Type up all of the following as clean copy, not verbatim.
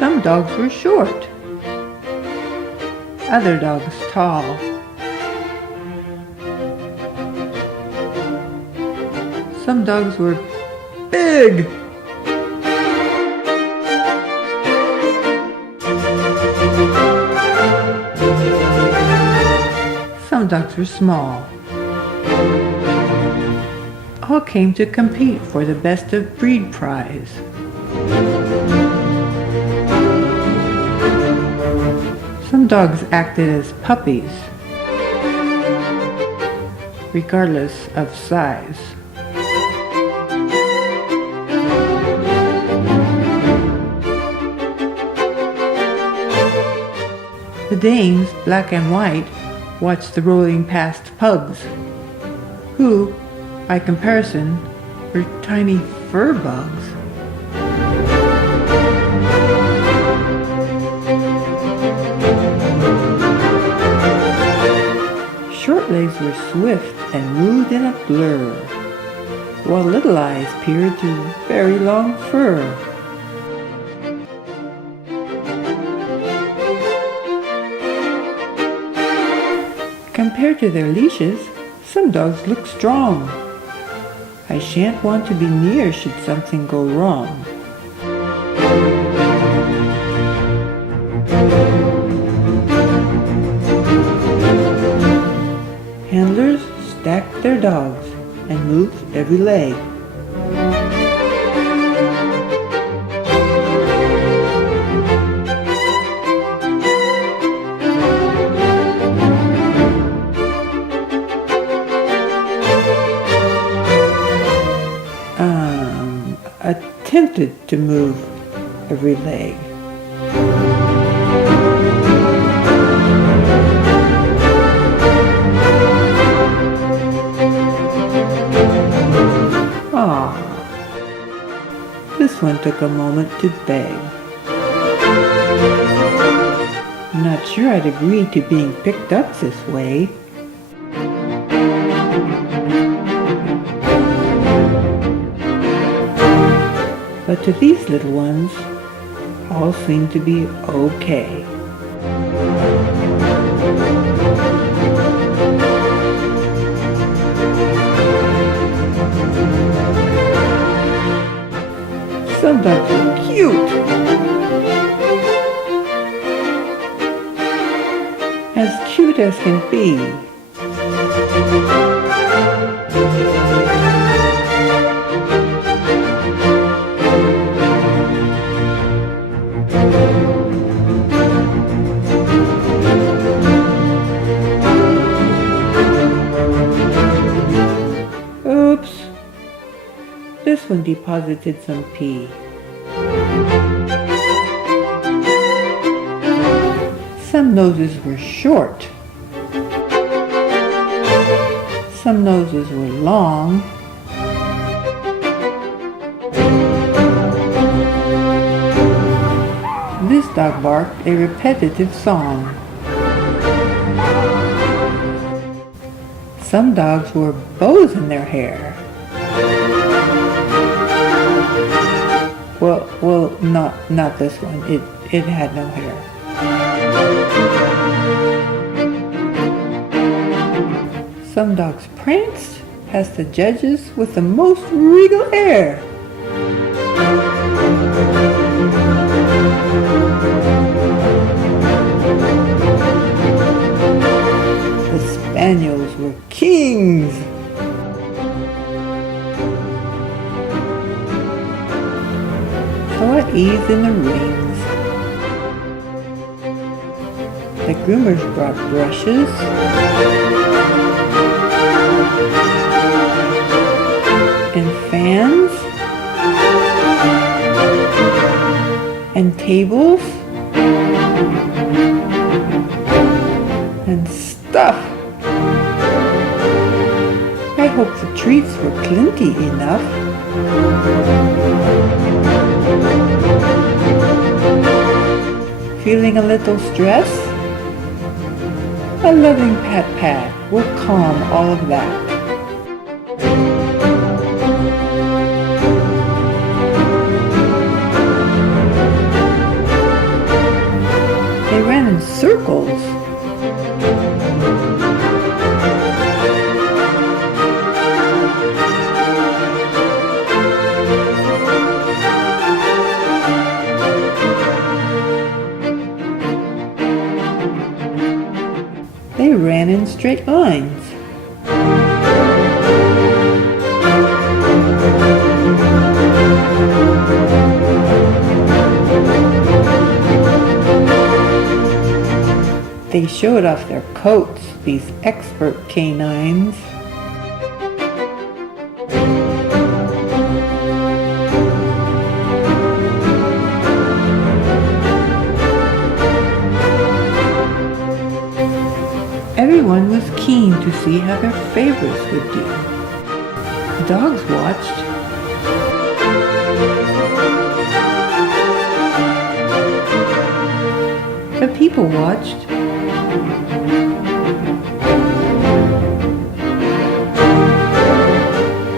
Some dogs were short, other dogs tall. Some dogs were big. Some dogs were small. All came to compete for the best of breed prize. Some dogs acted as puppies, regardless of size. The Danes, black and white, watched the rolling past pugs, who, by comparison, were tiny fur bugs. Shortlegs were swift and moved in a blur, while Little Eyes peered through very long fur. Compared to their leashes, some dogs look strong. I shan't want to be near should something go wrong. Handlers stacked their dogs and moved every leg. Attempted to move every leg. This one took a moment to beg. Not sure I'd agree to being picked up this way. But to these little ones, all seemed to be okay. Some dogs are cute, as cute as can be. Oops, this one deposited some pee. Some noses were short. Some noses were long. This dog barked a repetitive song. Some dogs wore bows in their hair. Well, not this one. It had no hair. Some dogs pranced past the judges with the most regal air. The spaniels were kings. So at ease in the rings. The groomers brought brushes and fans and tables and stuff. I hope the treats were plenty enough. Feeling a little stress? A loving pat will calm all of that. straight lines. They showed off their coats, these expert canines. Everyone was keen to see how their favorites would do. The dogs watched. The people watched.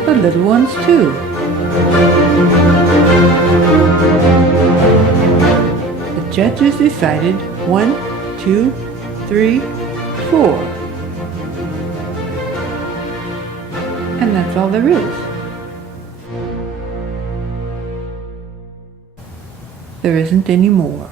The little ones too. The judges decided 1, 2, 3, 4. And that's all there is. There isn't any more.